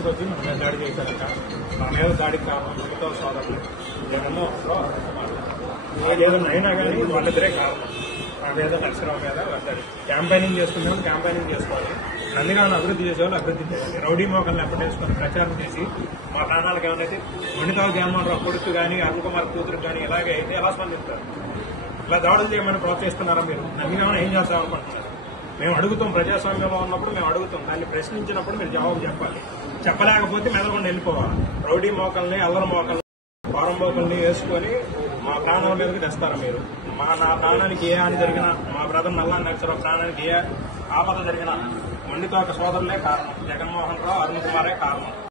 స్టేషన్కి వచ్చి మన మీద దాడి చేశారట. మా మీద దాడికి కారణం మిగతా సోదరులు జగన్మోహన్ రావు ఏదైనా అయినా కానీ వాళ్ళిద్దరే కారణం. మా మీద నరసరావు మీద దాడి. క్యాంపెయినింగ్ చేసుకున్నాం, క్యాంపెయినింగ్ చేసుకోవాలి. నందిగామని అభివృద్ధి చేసేవాళ్ళు అభివృద్ధి చేయాలి. రౌడీ మోకల్ని ఎప్పటేసుకొని ప్రచారం చేసి మా ప్రాణాలకు ఏమైనా మొండితావు జగన్మోహన్ రావు కొడుకు కానీ అరుణ్ కుమార్ కూతురు కానీ ఇలాగే అయితే ఎలా స్పందిస్తారు? ఇలా దాడులు చేయమని ప్రోత్సహిస్తున్నారా మీరు? నందిగామని ఏం చేద్దాం అనుకుంటున్నారు? మేము అడుగుతాం, ప్రజాస్వామ్యంలో ఉన్నప్పుడు మేము అడుగుతాం. దాన్ని ప్రశ్నించినప్పుడు మీరు జవాబు చెప్పాలి. చెప్పలేకపోతే మెదలకుండా వెళ్ళిపోవాలి. రౌడీ మోకల్ని, అల్లరి మోకల్ని, వారం మోకల్ని వేసుకొని మా ప్రాణాల మీదకి తెస్తారా మీరు? నా ప్రాణానికి ఏ హాని జరిగినా, మా బ్రదర్ నల్లా నరసరావు ప్రాణానికి ఏ ఆపద జరిగినా మొండితోక సోదరులే కారణం. జగన్మోహన్ రావు, అరుణ్ కుమారే కారణం.